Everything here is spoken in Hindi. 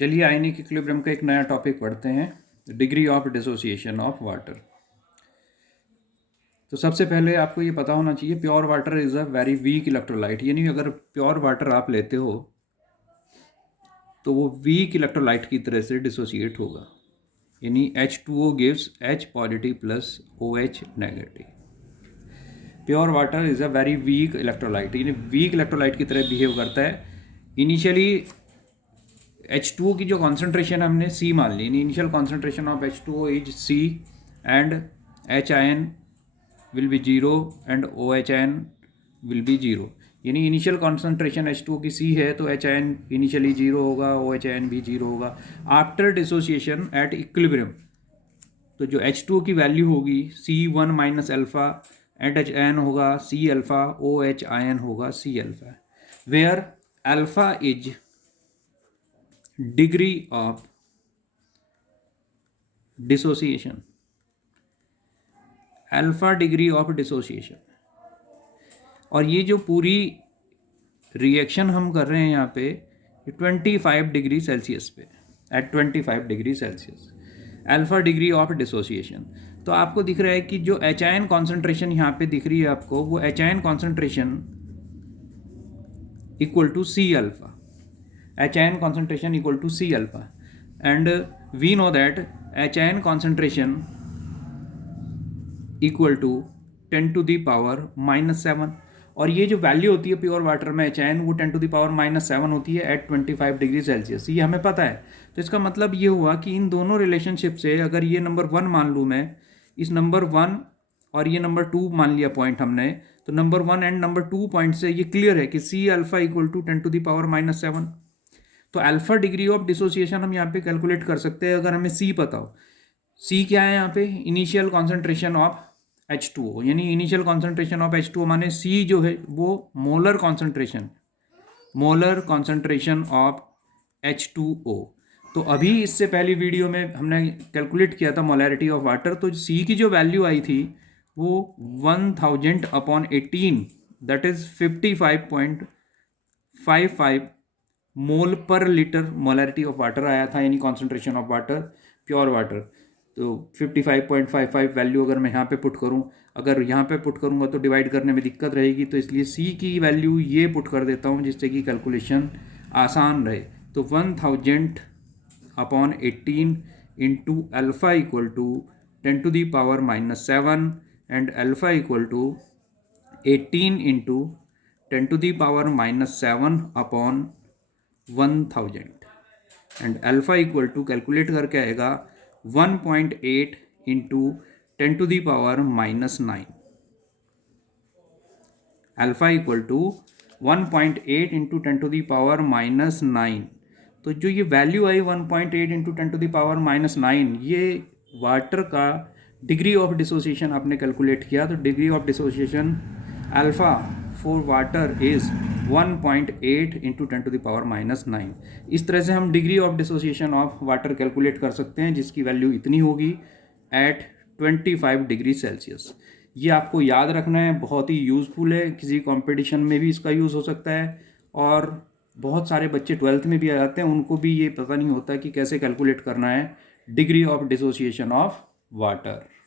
चलिए आयनिक इक्विलिब्रियम का एक नया टॉपिक पढ़ते हैं, degree of dissociation of water. तो सबसे पहले आपको ये पता होना चाहिए pure water is a very weak electrolyte, यानी अगर प्योर वाटर आप लेते हो तो वो वीक इलेक्ट्रोलाइट की तरह से डिसोसिएट होगा, यानी H2O gives H positive plus OH negative. Pure water is a very weak electrolyte, यानी वीक इलेक्ट्रोलाइट की तरह बिहेव करता है। इनिशियली H2O की जो कॉन्सेंट्रेशन हमने C मान ली, initial concentration of H2O is C and H ion will be zero and OH ion will be zero. यानी इनिशियल कॉन्सेंट्रेशन H2O की C है तो H आयन इनिशियली जीरो होगा, OH आयन भी जीरो होगा। आफ्टर डिसोसिएशन एट इक्विलिब्रियम तो जो H2O की वैल्यू होगी C1 minus alpha and H ion होगा C अल्फा, OH आयन होगा C alpha, where alpha is degree of dissociation, alpha degree of dissociation. और ये जो पूरी रिएक्शन हम कर रहे हैं यहाँ पे 25 डिग्री सेल्सियस पे, at 25 degree Celsius alpha degree of dissociation. तो आपको दिख रहा है कि जो एच आयन कॉन्सेंट्रेशन यहाँ पे दिख रही है आपको, वो H ion concentration equal to C alpha, H ion concentration equal to C alpha, and we know that H ion concentration equal to 10 to the power -7। और ये जो वैल्यू होती है प्योर वाटर में H ion वो 10 to the power -7 होती है एट 25 डिग्री सेल्सियस, ये हमें पता है। तो इसका मतलब ये हुआ कि इन दोनों रिलेशनशिप से अगर ये नंबर 1 मान लूँ मैं, इस नंबर 1 और ये नंबर 2 मान लिया पॉइंट हमने, तो नंबर 1 एंड नंबर 2 पॉइंट से ये क्लियर है कि C alpha equal to 10 to the power -7। तो अल्फा डिग्री ऑफ डिसोसिएशन हम यहाँ पे कैलकुलेट कर सकते हैं अगर हमें सी पता हो। सी क्या है यहाँ पे? इनिशियल कॉन्सेंट्रेशन ऑफ H2O, यानी इनिशियल कॉन्सेंट्रेशन ऑफ H2O माने सी जो है वो मोलर कॉन्सेंट्रेशन ऑफ H2O। तो अभी इससे पहली वीडियो में हमने कैलकुलेट किया था मोलैरिटी ऑफ वाटर, तो सी की जो वैल्यू आई थी वो 1000/18, दैट इज 55.55 मोल पर लीटर मोलैरिटी ऑफ वाटर आया था, यानी concentration of water pure water. तो 55.55 वैल्यू अगर मैं यहाँ पे पुट करूँ, अगर यहाँ पे पुट करूँगा तो डिवाइड करने में दिक्कत रहेगी, तो इसलिए सी की वैल्यू ये पुट कर देता हूँ जिससे कि कैलकुलेशन आसान रहे। तो 1000/18 into alpha equal to 10 to the power -7 and alpha equal to 18 into 10 to the power -7 upon 1000 and alpha equal to calculate करके आएगा 1.8 into 10 to the power -9। Alpha equal to 1.8 into 10 to the power -9। तो जो ये वैल्यू आई 1.8 इंटू 10 to the power -9, ये वाटर का डिग्री ऑफ डिसोसिएशन आपने कैलकुलेट किया। तो degree of dissociation alpha for water is 1.8 into 10 to the power -9। इस तरह से हम degree of dissociation of water calculate कर सकते हैं, जिसकी वैल्यू इतनी होगी एट 25 डिग्री सेल्सियस। ये आपको याद रखना है, बहुत ही यूज़फुल है, किसी कंपटीशन में भी इसका यूज़ हो सकता है। और बहुत सारे बच्चे 12th में भी आ जाते हैं, उनको भी ये पता नहीं होता कि कैसे कैलकुलेट करना है degree of dissociation of water.